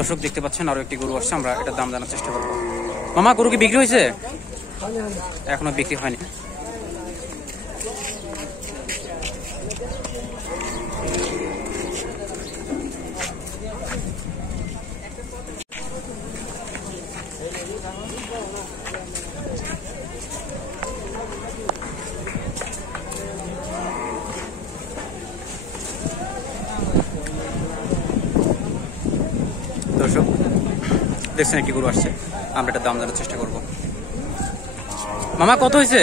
দর্শক দেখতে পাচ্ছেন আরো একটি গরু আসছে, আমরা এটা দাম জানার চেষ্টা করবো। মামা গরু কি বিক্রি হয়েছে? এখনো বিক্রি হয়নি। দর্শক দেখছেন একটি গরু আসছে, আমরা এটা দাম জানার চেষ্টা করব। মামা কত হয়েছে?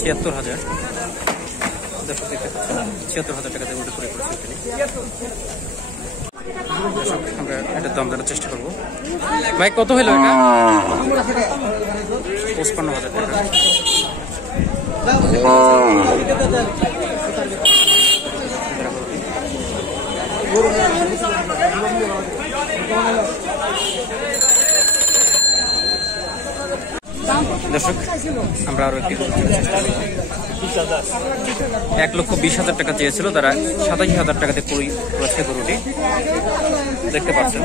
৭৬,০০০। দর্শক দেখতে পাচ্ছেন ৭৬,০০০ টাকাতে গরুটি ক্রয় করেছেন তিনি। দর্শক আমরা এটার দাম জানার চেষ্টা করবো। ভাই কত হইলো এটা? ৫৫,০০০ টাকা। দর্শক আমরা আরো একটি ১,২০,০০০ টাকা চেয়েছিল, তারা ৮৭,০০০ টাকাতে করেছে গরুটি, দেখতে পাচ্ছেন।